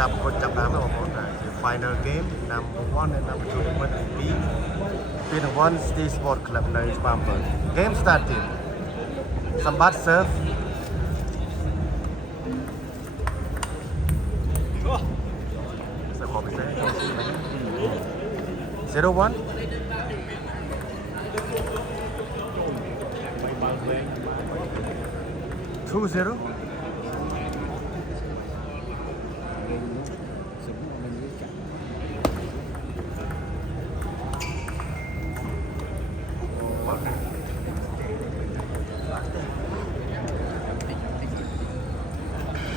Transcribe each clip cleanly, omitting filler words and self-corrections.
ចាប់គាត់ចាប់តាមបងប្អូនតែជា final game number 1 and number 2 with B ពីរង្វាន់ Steve Sport Club នៅច្បារអំពើ game starting សម្បត្តិ serve សើខបពិសេស0-1 2-0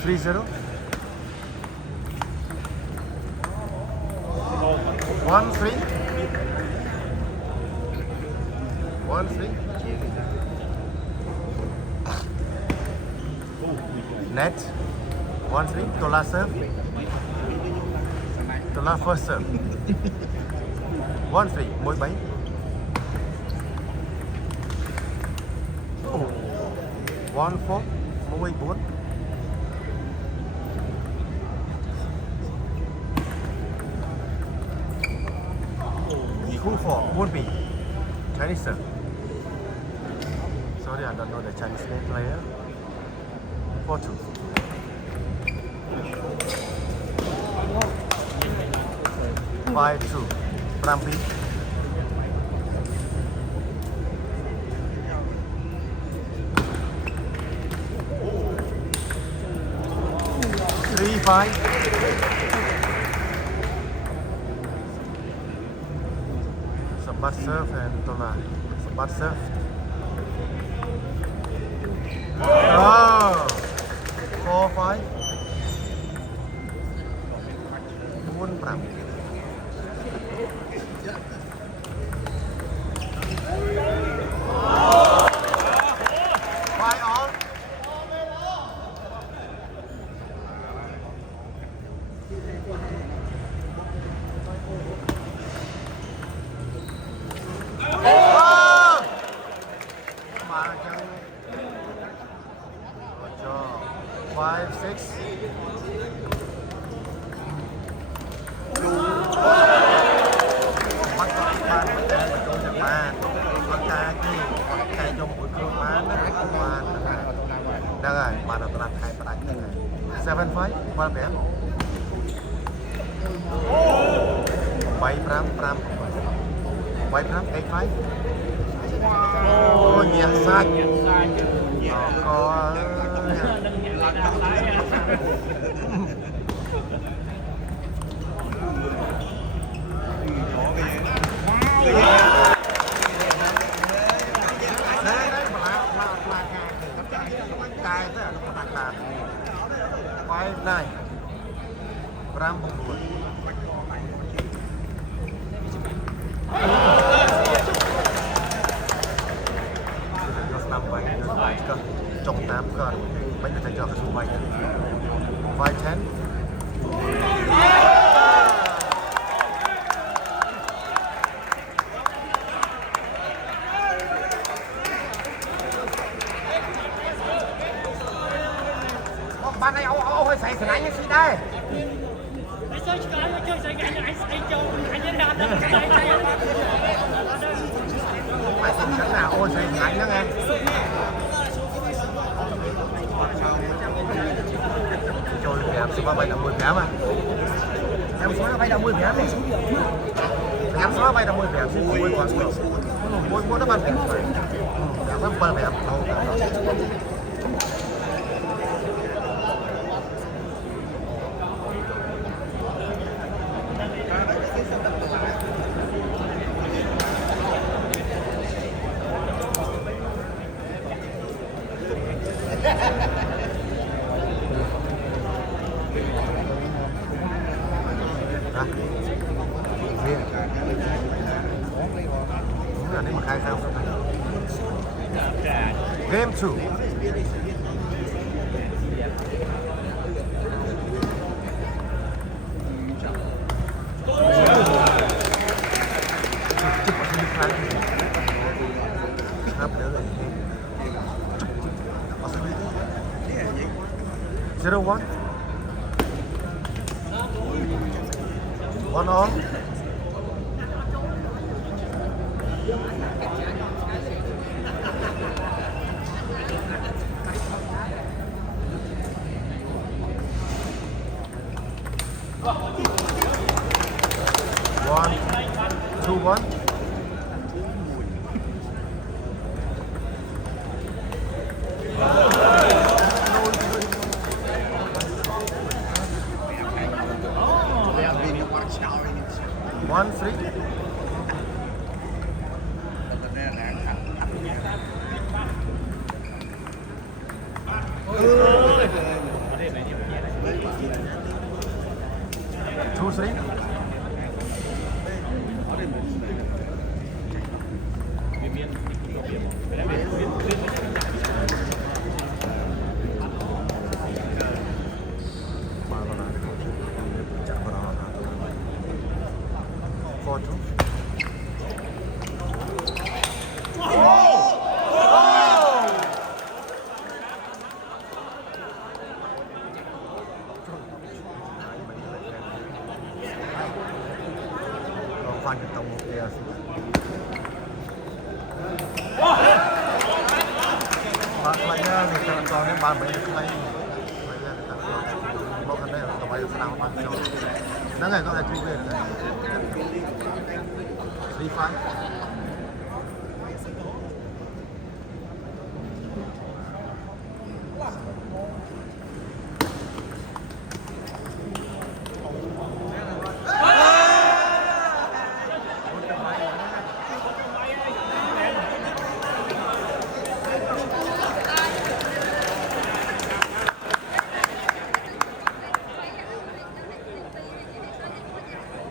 3-0 1-3 1-3 net 1-3 Tola serve Tola first serve 1-3 មួយ3 1-4 មួយ4 2-4 4-2 Chinese serve sorry I don't know the Chinese name player 4-2 5-2 5-2 3-5 Sambat serve and Tola Sambat serve oh 4-5 4-5 5 all Five, six. Bắt con bạn mà chơi mà tôi được bạn. Con cái trong một con bạn nó không bạn. Đây rồi, bạn ở tận hai bạn đây này. 7-5, bạn bé. 7-5, 7-5, 8-5. Ôi, nhẹ sạch. Có Five nine, Ram Bungul. Trong 8 card, mấy người thấy cho cái số bay 5-10. Bạn này ông hơi xảy ra như thế đây. Phải xin cái nào ôi xảy ra nữa nghe. Trời đẹp, số 37 là 10 vé mà. Em số 37 là 10 vé này. Em số 37 là 10 vé chứ mỗi còn số. Mỗi nó bán vé phải. Em có 10 vé đâu cả. Game 2. Zero one. One all. One, 2-1. One, 3. Two, 3. Four, 2. Khoan cái tổng một kia. Bạn lại thì cần cho nên bạn mới hay một cái này là tụi bay sao bạn cho nó ngày có thể truy về được 3-5.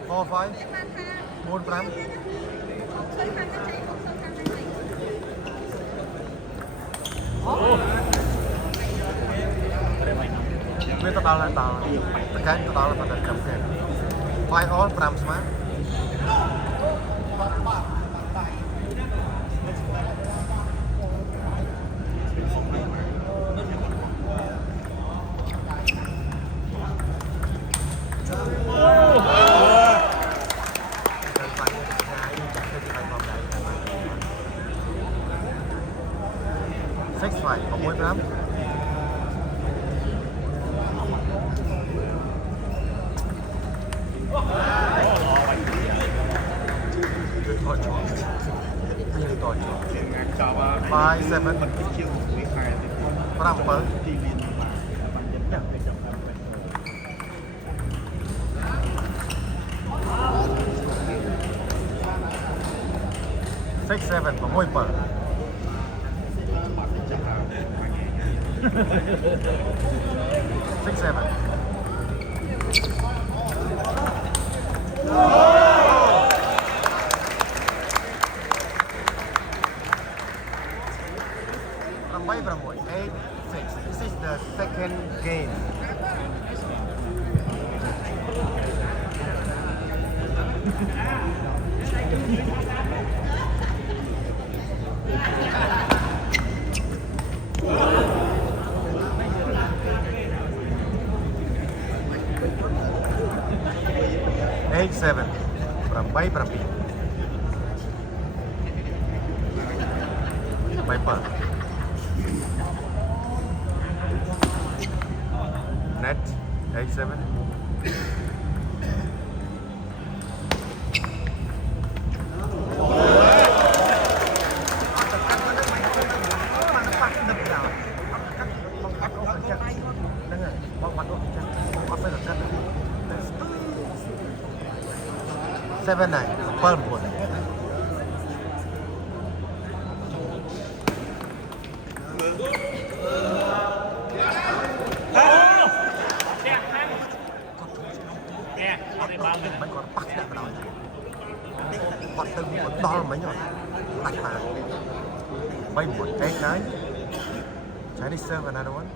Four, 5. 4-5. Biết tao là tao tất cả những tao là tao cầm kèm 5 all 5 smart. Six, 5 còn mỗi 5. Five, 7. 5 7. Six, 7 còn mỗi 7. 6, 7. Rambai Bramoy, 8-6. This is the second game. Eight, 7. Rambai Brapi. Viper. Net 8-7. Seven, 9. Palm one. Mấy con bắt đặt vào đó. Bắt từng một đo mấy rồi. Đặt mà. Bay một cái. Chinese serve another one.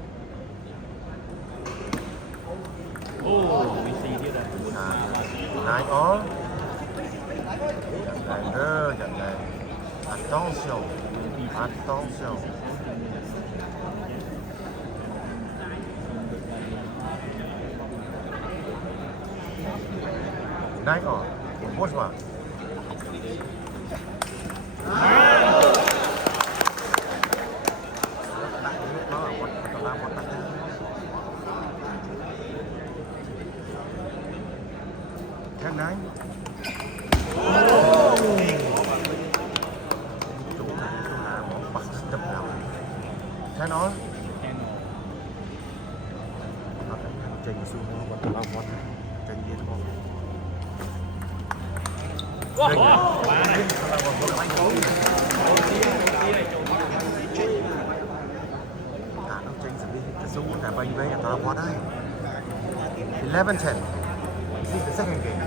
Oh, we see here that. 9 all. Nhận này. Attention. Attention. Nine on. What's one? Ten nine. Ten on. Trình xuống một tờ một trình nhiên không. Nó trình sẽ đi cái xuống cả bay với cả tờ một đây. 11-10. This is the second game.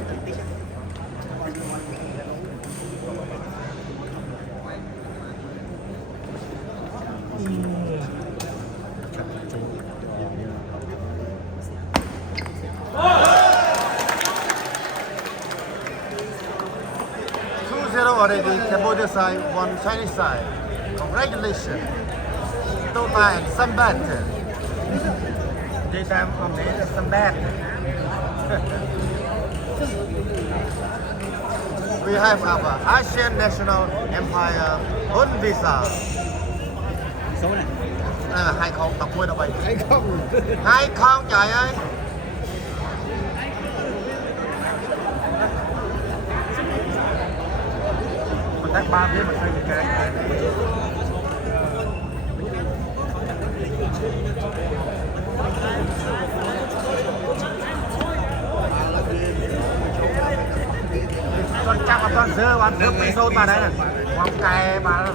Already Cambodia side, one Chinese side. Congratulations. Tota and Sambat. Daytime from there, Sambat. We have our Asian National Empire Hun Visa. Số này. 2 không, tập quên đâu vậy? 2 không. 2 không trời ơi. Các ba biết mà xây cái con chắc là con dơ bán nước mấy xôn vào đây này con cày bà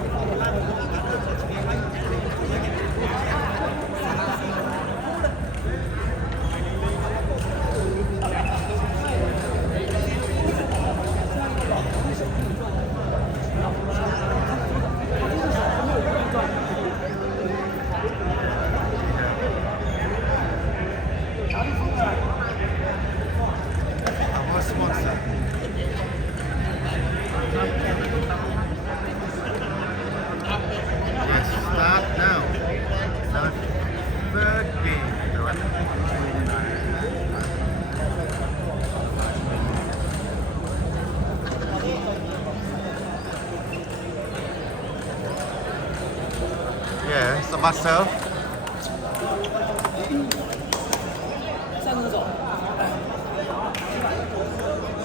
Yeah, it's about serve.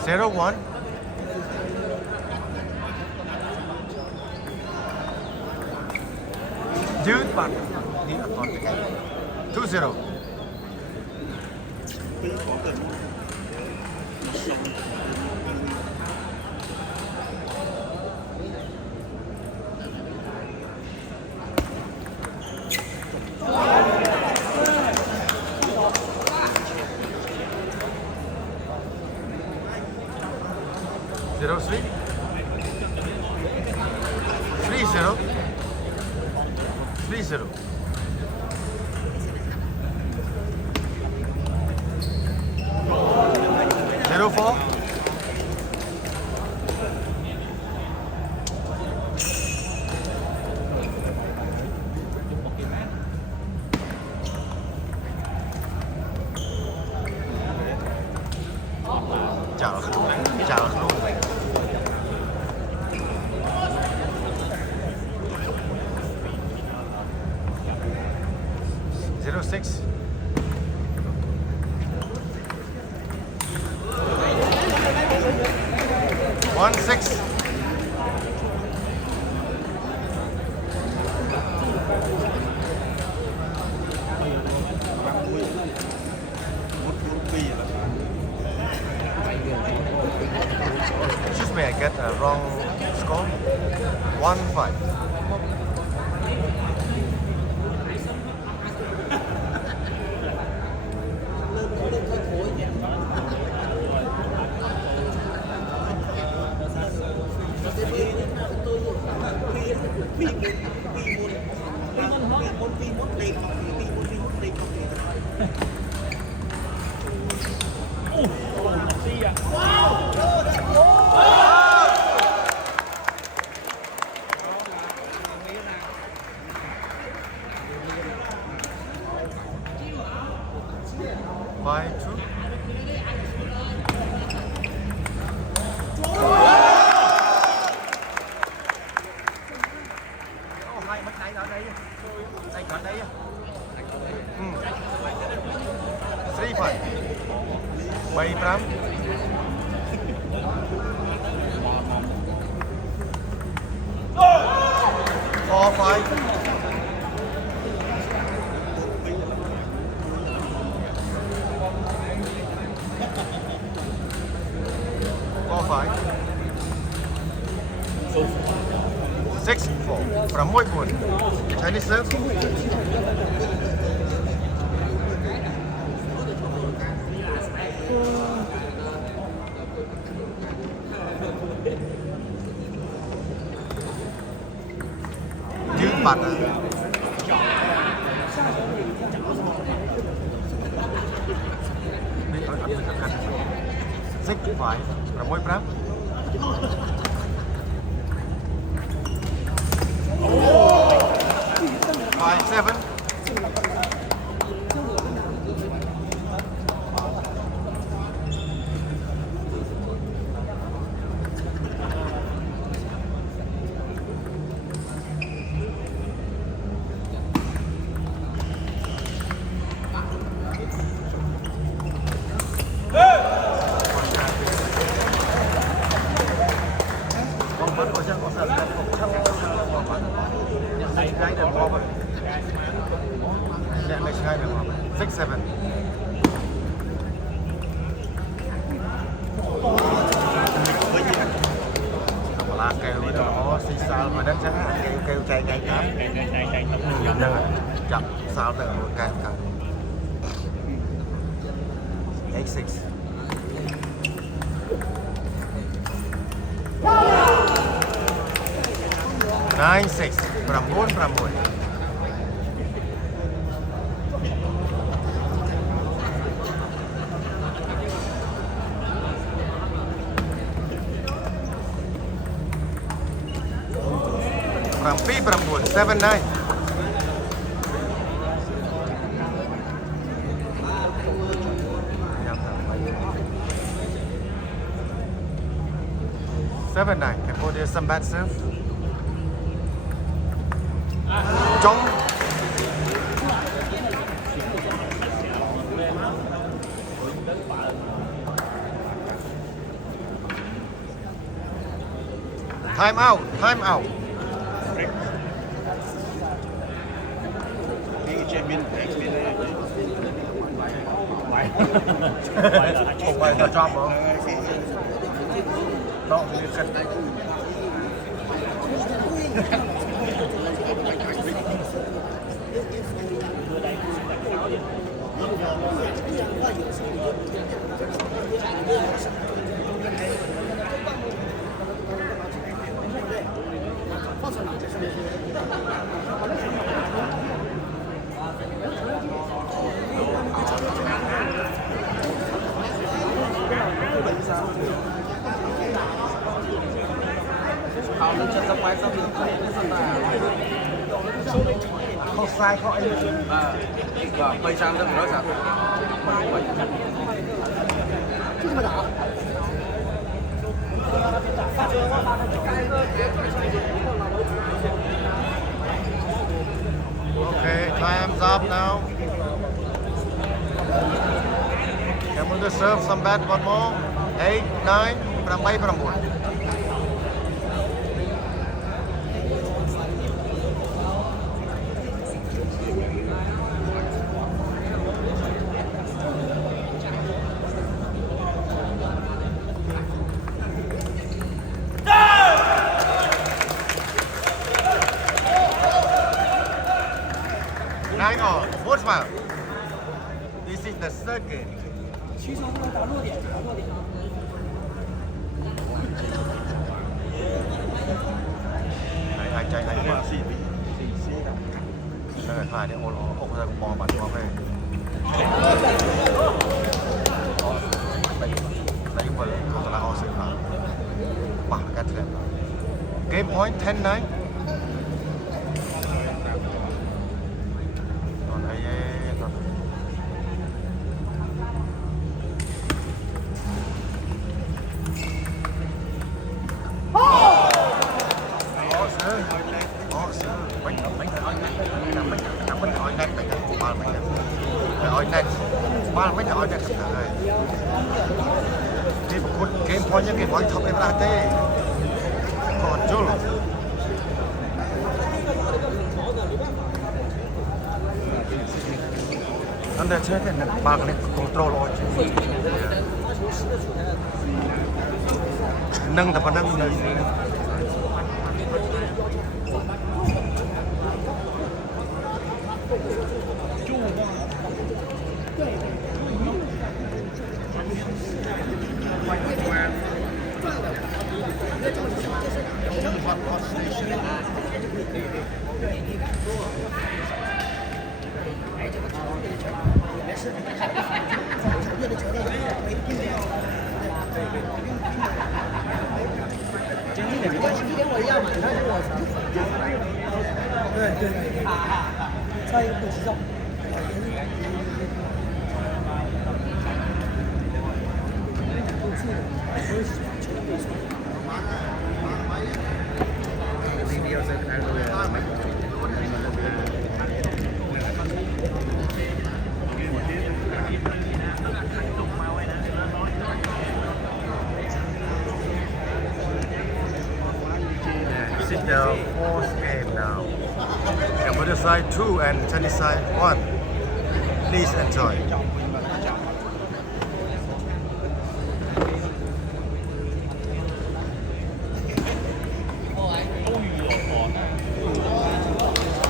Zero one. Dude, but 2-0. Zero three. 3-0. 3-0. Zero four. Chào luôn. 06. One six. Excuse me, I get a wrong score. 1-5. By two. 3 4 5 4 5 6 4 6 Chinese serve Chứ bật à? Six five 6 5 7 con vẫn có chắc có sao không chắc có cái được không ạ? Dạ, mấy cái được không? 6 7 là kêu nó có xì sao mà đánh giá kêu chay cay cáp nhưng mà chậm sao tự một cái cả 8 6 9 6 9 7 9 7 9 Cambodia some bad serve Trong Time out Không phải là job không? Đó, như cần không sai không anh và quay sang rất nói rằng Okay, time's up now. Cambodia serve some bad one more. 8 9 8 9 Hang on, what's my? This is the second. 需求不能打落点，打落点。 Hai chạy hai qua. Đây hai để ôn ôn ra bò bắn bò về. Đây vừa không là họ xử phạt. Bằng cái chuyện. Game point 10-9. Còn đây còn Ba mấy thỏi nét rồi. Put game point như game point thấp em là thế còn chưa anh đã chơi thế này ba cái control rồi nâng tập nâng này对对，再一个不知道。This is the fourth game now. Cambodia side 2 and Chinese side 1. Please enjoy.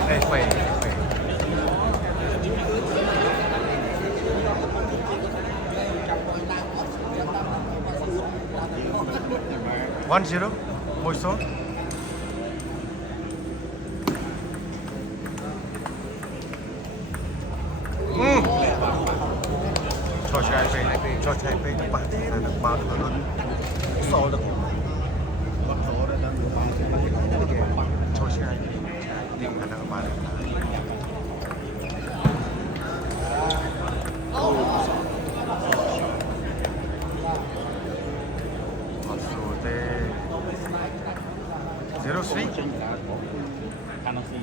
Hey, wait. One zero, mỗi số. Cho chạy về bạn là được bao nhiêu luôn. Số được. Cho chạy điểm khả năng bạn Zero three. Cannot see.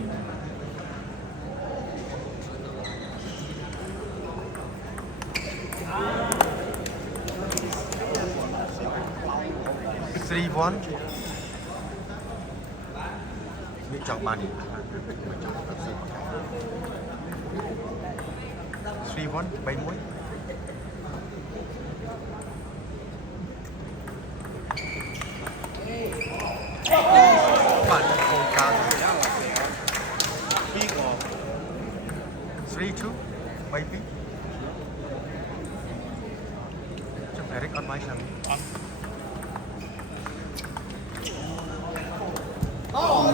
3-1 biết chọn bàn 3-1 bay muối bạn không cao 3-2 bay bí trong Eric on máy rằng 2-4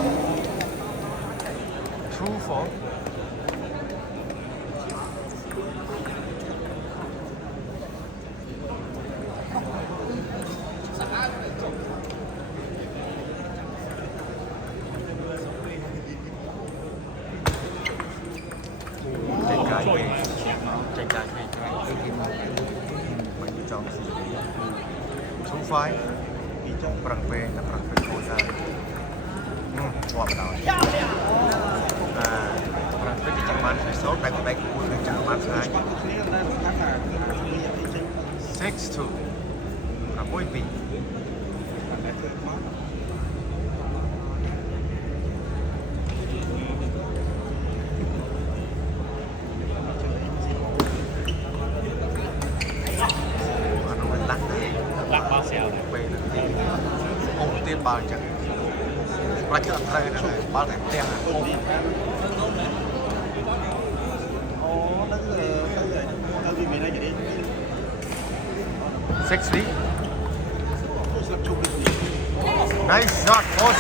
chạy cái mình chọn 2-5 perang về là perang về khổ ra quả đào perang về thì chẳng mang phải sốt đây có đây cũng được chẳng mang sai 6-2 là mỗi vị lắc bao xèo này. về là ông tiên bao chẳng là chưa thay này bao thành đen này 6-3 nice shot 4-6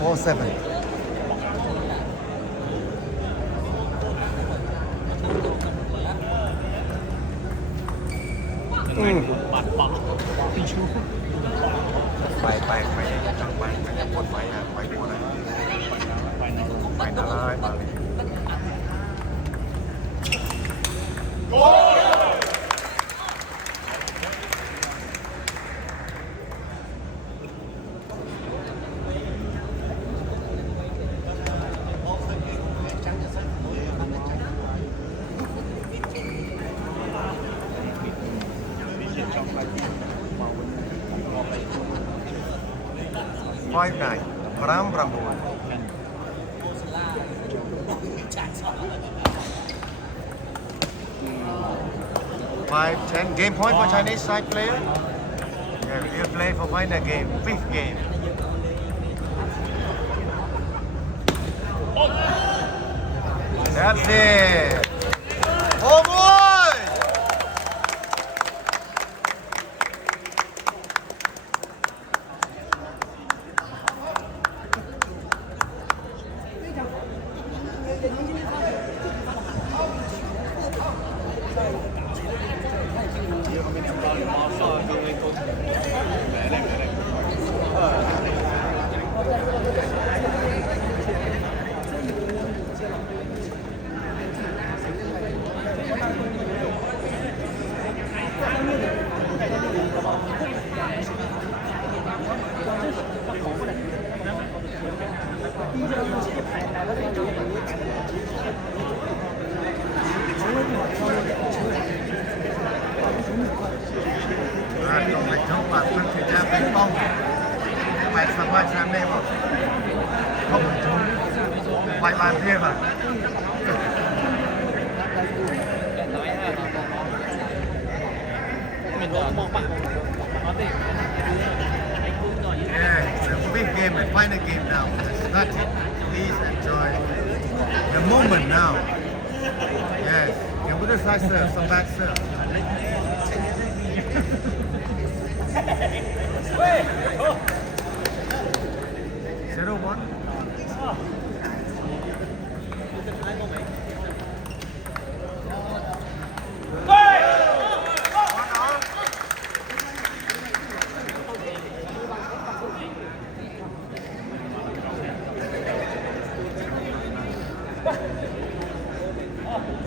4-7 Bạt bọ. Bay chẳng bay một bay à bay của này bay nó lại 5-9 Bram Brambon 5-10 game point for Chinese side player. Yeah, we are playing for final game, 5th game. That's it. Oh boy! Trong lịch trong và thân thể ra bên bông mày sang vai sang đây mà không một chút quay bàn kia mà yeah, it's a big game, a final game now. That's it. Please enjoy the moment now. Yes, can put a side serve, some back serve. 0-1.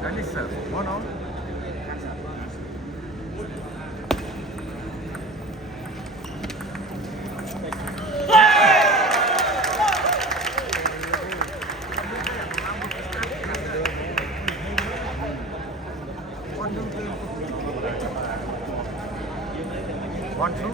Chinese serve, 1-1. One, two.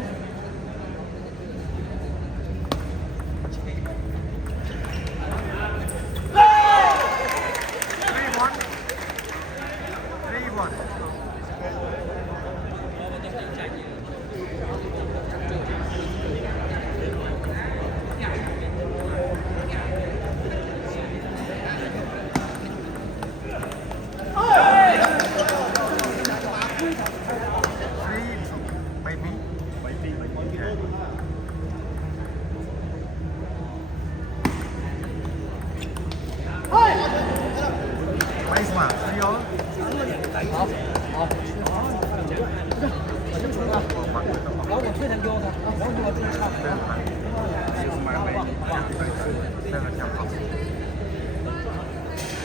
Nice one. 3-all. 然后我退成给我的，然后我这个唱。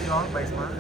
3-all, base one.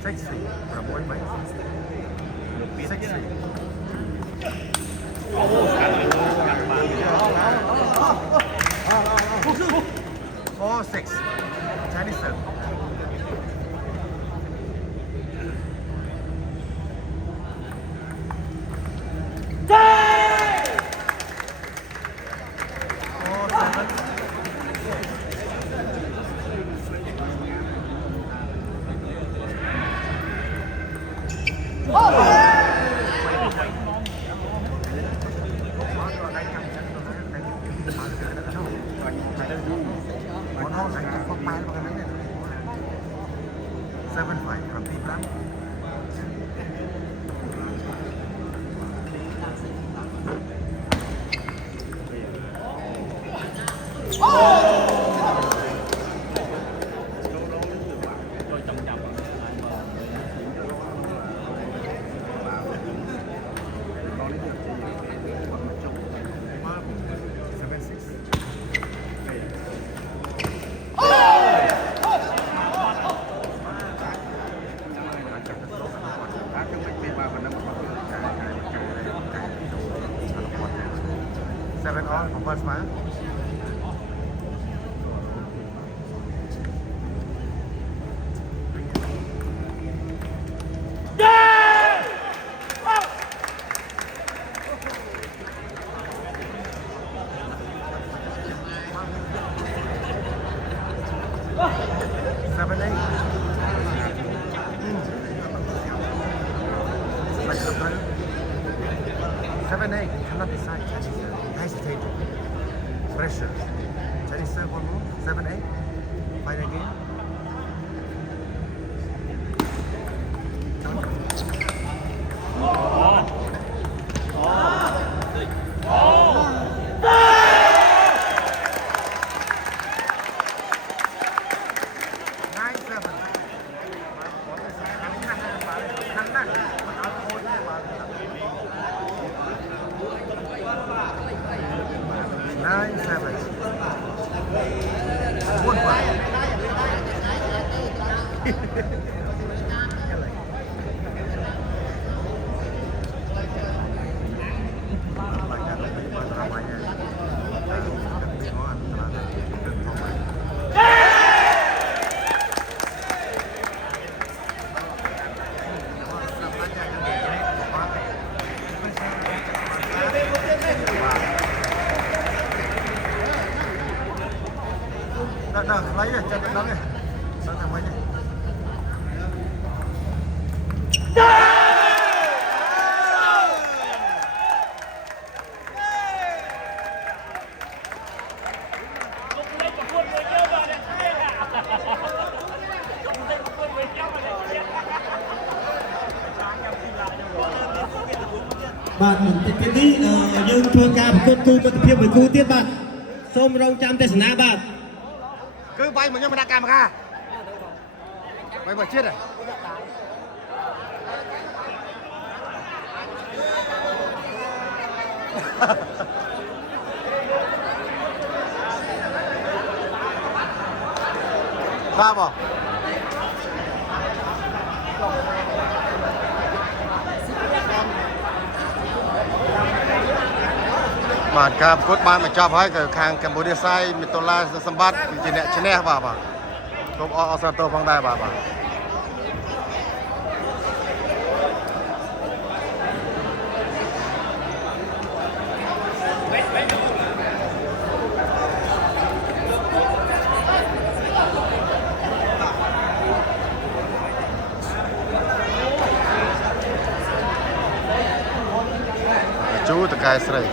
Sexy, para bom bem. Sexy. 4-6. Chinese serve. Món ngon này có bay vào cái này. 7-5 from Pete Lam. Tôi chậm chậm lại mở 7 onของ First Man. Seven, eight. Like the blue. 7-8. Cannot decide. Hesitate. Pressure. Chinese serve one more. 7-8. Fight again. Nah, lấy này, cho nó này. Sao thằng mấy này? Bạn tiếp đi dương thua ca một cốt cú một tiếp với cú tiếp bạn. Xôm rong trăm tay sná bạn. Cứ bay mà nhưng mà đặt camera. Bay mà chết rồi. Ba bỏ. Bạn cam cốt ban mà cho phải cái khang Cambodia sai Mitola Sambat chỉ nè chỉ nè bà. Cũng ở Santo phong đài bà. Chú từ cái sợi.